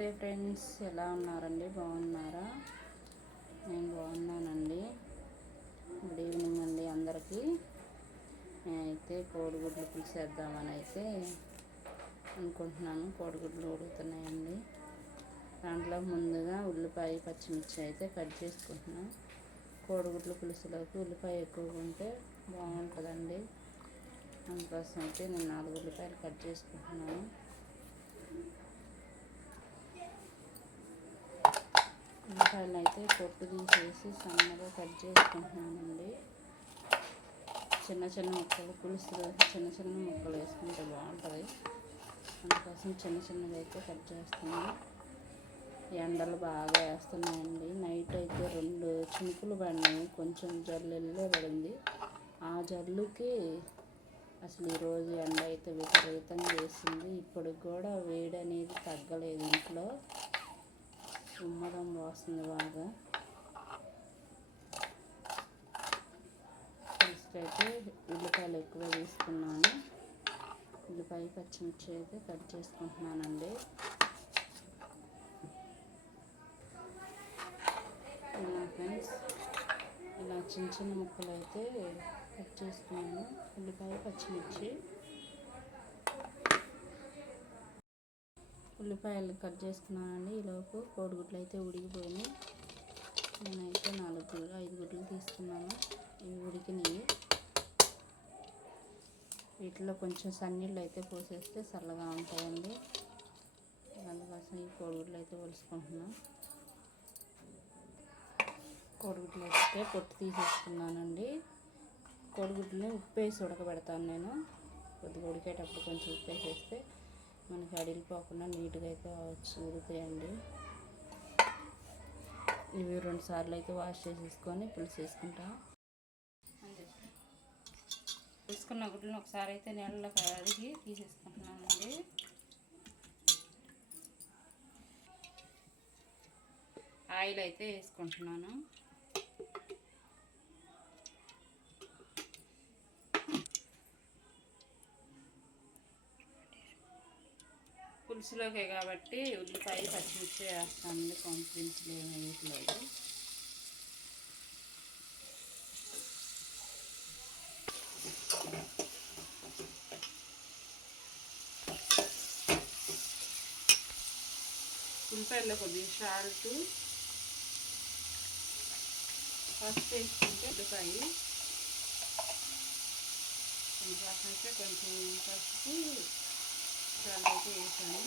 నమస్తే ఫ్రెండ్స్, ఎలా ఉన్నారండి? బాగున్నారా? నేను బాగున్నానండి. గుడ్ ఈవినింగ్ అండి అందరికీ. నేనైతే కోడిగుడ్లు పులుసు వేద్దామని అయితే అనుకుంటున్నాను. కోడిగుడ్లు ఉడుకుతున్నాయండి. దాంట్లో ముందుగా ఉల్లిపాయ పచ్చిమిర్చి అయితే కట్ చేసుకుంటున్నాను. కోడిగుడ్లు పులుసులోకి ఉల్లిపాయ ఎక్కువగా ఉంటే బాగుంటుందండి. అందుకోసం అయితే నేను 4 ఉల్లిపాయలు కట్ చేసుకుంటున్నాను. ఉల్లిపాయలు అయితే పొట్టు తీసేసి సన్నగా కట్ చేసుకుంటున్నానండి. చిన్న చిన్న ముక్కలు, పులుసులోకి చిన్న చిన్న ముక్కలు వేసుకుంటే బాగుంటుంది. అందుకోసం చిన్న చిన్నగా అయితే కట్ చేస్తున్నాను. ఎండలు బాగా వేస్తున్నాయండి. నైట్ అయితే 2 చినుకులు పడినాయి. కొంచెం జల్లు పడింది. ఆ జల్లుకి అసలు ఈరోజు ఎండ అయితే విపరీతంగా వేసింది. ఇప్పుడు కూడా వేడి అనేది తగ్గలేదు. ఇంట్లో ఉమ్మదం వస్తుంది బాగా. ఫస్ట్ అయితే ఉల్లిపాయలు ఎక్కువ తీసుకున్నాను. ఉల్లిపాయ పచ్చిమిర్చి అయితే కట్ చేసుకుంటున్నానండి. ఇలా ఫ్రెండ్స్, ఇలా చిన్న చిన్న ముక్కలు అయితే కట్ చేసుకున్నాను. ఉల్లిపాయ పచ్చిమిర్చి, ఉల్లిపాయలు కట్ చేసుకున్నానండి. ఈలోపు కోడిగుడ్లు అయితే ఉడికిపోయినాయి. నేనైతే 5 గుడ్లు తీసుకున్నాను. ఇవి ఉడికినాయి. వీటిలో కొంచెం సన్నీళ్ళు అయితే పోసేస్తే చల్లగా ఉంటాయండి. అందుకోసం ఈ కోడిగుడ్లు అయితే ఒలుసుకుంటున్నాను. కోడిగుడ్లు అయితే పొట్టు తీసేసుకున్నానండి. కోడిగుడ్లని ఉప్పు వేసి ఉడకబెడతాను నేను. కొద్దిగా ఉడికేటప్పుడు కొంచెం ఉప్పు వేసేస్తే మనకి అడిగిపోకుండా నీట్గా అయితే ఉడుకుతాయండి. ఇవి 2 సార్లు అయితే వాష్ చేసేసుకొని పులుసు వేసుకుంటా. వేసుకున్న గుడ్లను ఒకసారి అయితే నీళ్ళలో కడిగి తీసేసుకుంటున్నానండి. ఆయిల్ అయితే వేసుకుంటున్నాను. పులుసులోకే కాబట్టి ఉల్లిపాయ పచ్చిమిర్చి వేస్తానండి. కొంచెం ఏమి వేయట్లేదు. ఉల్లిపాయలో కొద్దిగా సాల్ట్, పసుపు వేసుకుంటే ఉల్లిపాయ కొంచెం కొంచెం పసుపు సాల్ట్ అయితే వేసాను.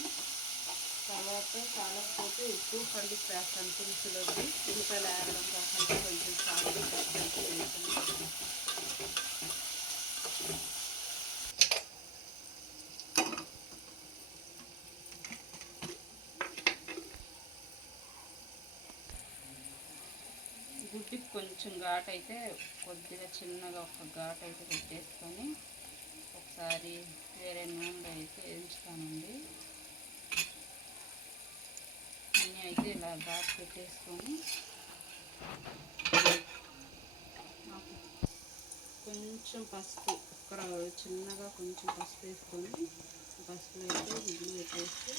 తర్వాత చాలకపోతే ఉప్పు పండికి వేస్తాను పులుసులోకి. ఉల్లిపాయలు వేయడం కాకుండా కొంచెం సాల్ట్ పసుపు అయితే వేసాను. గుడ్డికి కొంచెం ఘాటు అయితే కొద్దిగా చిన్నగా ఒక ఘాటు అయితే పెట్టేసుకొని ఒకసారి వేరే నూనెలో అయితే వేయించుతానండి. అన్నీ అయితే ఇలా ఘాటు పెట్టేసుకొని కొంచెం పసుపు చిన్నగా కొంచెం పసుపు వేసుకొని పసుపు అయితే గుడ్లు పెట్టేసి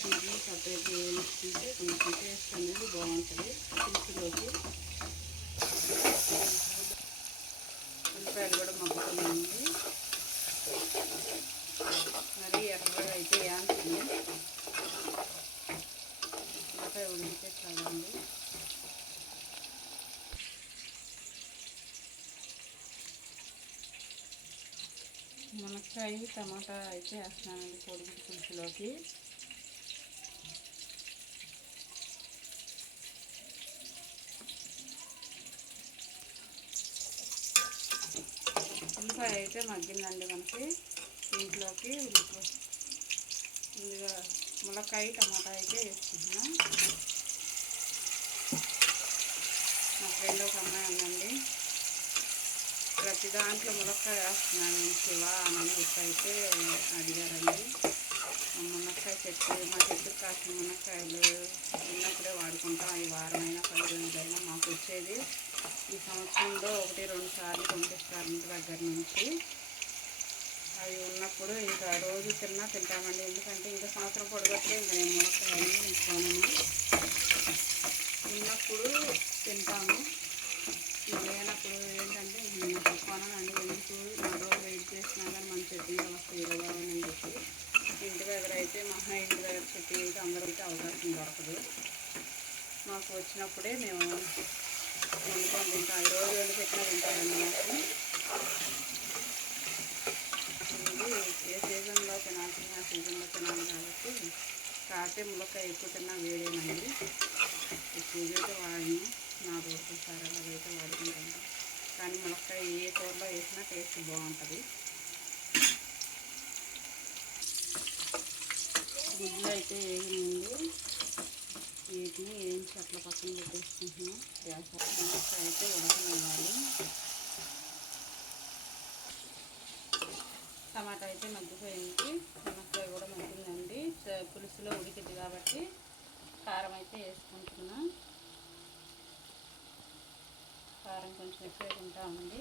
గుడ్లు సపరేట్ వేయించుకుంటే కొంచెం టేస్ట్ అనేది బాగుంటుంది పులుసులోకి. ఉల్లిపాయలు కూడా మగ్గుతున్నాయండి. మరీ ఎర్రగా అయితే యాంతుంది. ఉల్లిపాయ ఉడికితే చాలండి. మునక్కాయ టమాటా అయితే వేస్తున్నానండి కోడిగుడ్డు పులుసులోకి. ఉల్లిపాయ అయితే మగ్గిందండి మనకి. దీంట్లోకి ముందుగా మునక్కాయ టమాటా అయితే వేసుకుంటున్నాం. మా ఫ్రెండ్ ఒక అమ్మాయి ఉందండి, ప్రతి దాంట్లో మునక్కాయ వేస్తున్నాను శివ అని అయితే అడిగారండి. మునక్కాయ చెట్టు మా చెట్టుకు కాసిన మునక్కాయలు ఉన్నప్పుడే వాడుకుంటాం. అవి వారమైనా 10 రోజులైనా మాకు వచ్చేది. ఈ సంవత్సరంలో 1-2 సార్లు పంపిస్తారు ఇంటి దగ్గర నుంచి. అవి ఉన్నప్పుడు ఇంకా రోజు తింటామండి. ఎందుకంటే ఇంకా సంవత్సరం పొడగొట్టే ఇంకా నేను మునక్కాయలు కొనను. ఉన్నప్పుడు తింటాము. లేనప్పుడు ఏంటంటే నేను కొననండి. ఎందుకు 4 రోజులు వెయిట్ చేసినా కానీ మన చెట్టు మీద వస్తాయి ఇవ్వని చెప్పి. ఇంటి దగ్గర అయితే మా ఇంటి దగ్గర చెట్టు అయితే అందరికీ అవకాశం దొరకదు. మాకు వచ్చినప్పుడే మేము వండుకొని తింటాం. ఈ రోజు వండి పెట్టినా తింటామండి. మాకు ఇది ఏ సీజన్లో తినాల్సిన ఆ సీజన్లో తినాలి కాబట్టి. కాకపోతే ములక్కాయ ఎక్కువ తిన్నా వేడేనండి. ఎక్కువగా అయితే వాడిని 4 రోజులు సార్ అలాగైతే వాడుకుంటాం. కానీ ములక్కాయ ఏ కూరలో వేసినా టేస్ట్ బాగుంటుంది. గుడ్లు అయితే వేగినండి. వీటిని వేయించి అట్లా పక్కన పెట్టేసుకుంటున్నాం. గ్యాస్ ములక్కాయ అయితే ఉడకనివ్వాలి. టమాటా అయితే మగ్గిపోయింది. మునక్కాయ కూడా మగ్గిందండి. పులుసులో ఉడికింది కాబట్టి కారం అయితే వేసుకుంటున్నాం. కారం కొంచెం ఎక్కువ తింటామండి.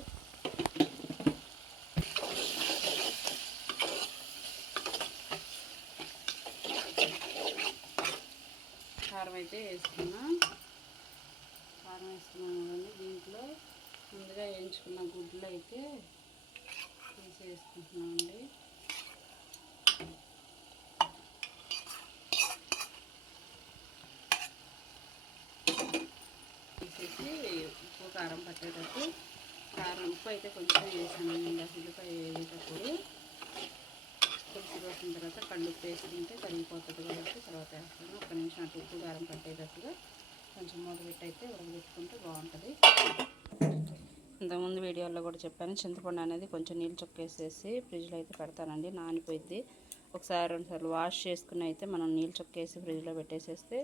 కారం అయితే వేసుకున్నాం. కారం వేసుకున్నాం కదండి. దీంట్లో ముందుగా వేయించుకున్న గుడ్లు అయితే తీసేసుకుంటున్నామండి. తీసేసి ఉప్పు కారం పట్టేటట్టు ఉప్పు అయితే కొంచెం వేసానండి. ఉల్లిపాయ వేసేటప్పుడు పులుసు పోసిన తర్వాత కళ్ళుప్పు వేసుకుంటే కరిగిపోతుంది కాబట్టి తర్వాత వేస్తాను. 1 నిమిషం అటు ఉప్పు కారం పట్టేటట్టుగా కొంచెం మూతపెట్టి అయితే ఉడకబెట్టుకుంటే బాగుంటుంది. ఇంతకుముందు వీడియోలో కూడా చెప్పాను, చింతపండు అనేది కొంచెం నీళ్ళు చొక్కేసేసి ఫ్రిడ్జ్లో అయితే పెడతానండి. నానిపోయిద్ది. 1-2 సార్లు వాష్ చేసుకుని అయితే మనం నీళ్ళు చొక్కేసి ఫ్రిడ్జ్లో పెట్టేసేస్తే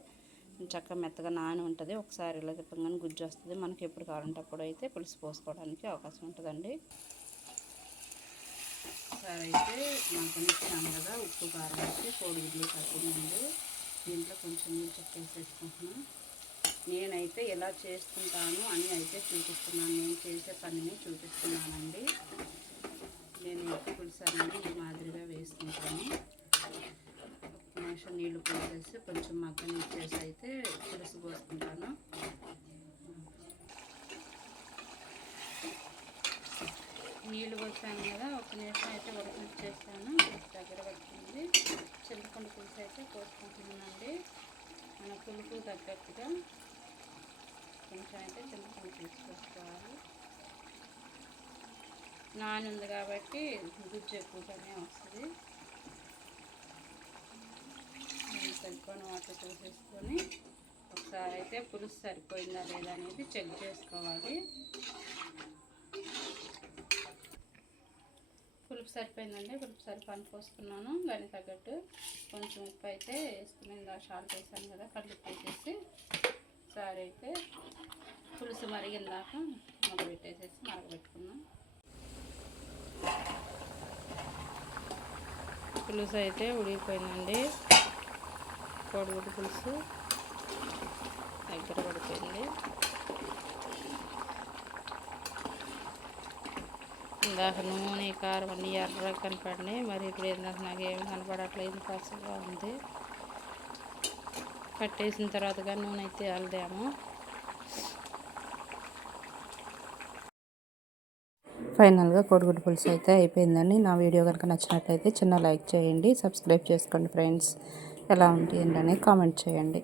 చక్కగా మెత్తగా నాని ఉంటుంది. ఒకసారి ఇలా తిప్పగానే గుజ్జు వస్తుంది. మనకి ఎప్పుడు కావాలంటే అప్పుడు అయితే పులుసు పోసుకోవడానికి అవకాశం ఉంటుందండి. ఒకసారి అయితే మనకు ఇచ్చాము కదా ఉప్పు కారం అయితే కోడిగుడ్లు పట్టిందండి. దీంట్లో కొంచెం నీళ్ళు చొక్కేసేసుకుంటున్నాను. నేనైతే ఎలా చేసుకుంటాను అని అయితే చూపిస్తున్నాను. నేను చేసే పనిని చూపిస్తున్నానండి. నేను ఎక్కువ పులుసు అనేది ఈ మాదిరిగా వేసుకుంటాను. 1 నిమిషం నీళ్ళు పోసేసి కొంచెం మగ్గనిచ్చేసి అయితే పులుసు పోసుకుంటాను. నీళ్ళు పోసాను కదా, 1 నిమిషం అయితే ఉడకనిచ్చేసాను. దగ్గర పడుతుంది. చింతపండు పులుసు అయితే పోసుకుంటున్నానండి. మన పులుపు తగ్గట్టుగా కొంచెం అయితే చింతపండు పులుసు పోసుకోవాలి. నాని ఉంది కాబట్టి గుజ్జు ఎక్కువగానే వస్తుంది. సరిపోయిన వాటర్ పోసేసుకొని ఒకసారి అయితే పులుసు సరిపోయిందా లేదా అనేది చెక్ చేసుకోవాలి. పులుపు సరిపోయిందండి. పులుపు సరిపోని పోసుకున్నాను. దానికి తగ్గట్టు కొంచెం ఉప్పు అయితే వేసుకుని సాల్ట్ వేసాను కదా, కళ్ళుప్పు వేసేసి ఒకసారి అయితే పులుసు మరిగిందాక పెట్టేసేసి మరగబెట్టుకున్నాం. పులుసు అయితే ఉడికిపోయిందండి. కోడిగుడ్డు పులుసు దగ్గర పడిపోయింది. ఇందాక నూనె కారం అన్నీ ఎర్రగా కనపడినాయి. మరి ఇప్పుడు ఇందాక నాకేమి కనపడట్లేదు. పసుగా ఉంది. కట్టేసిన తర్వాత కానీ నూనె అయితే వెళ్దాము. ఫైనల్గా కోడిగుడ్డు పులుసు అయితే అయిపోయిందండి. నా వీడియో కనుక నచ్చినట్లయితే చిన్న లైక్ చేయండి, సబ్స్క్రైబ్ చేసుకోండి ఫ్రెండ్స్. ఎలా ఉంటుంది అనేది కామెంట్ చేయండి.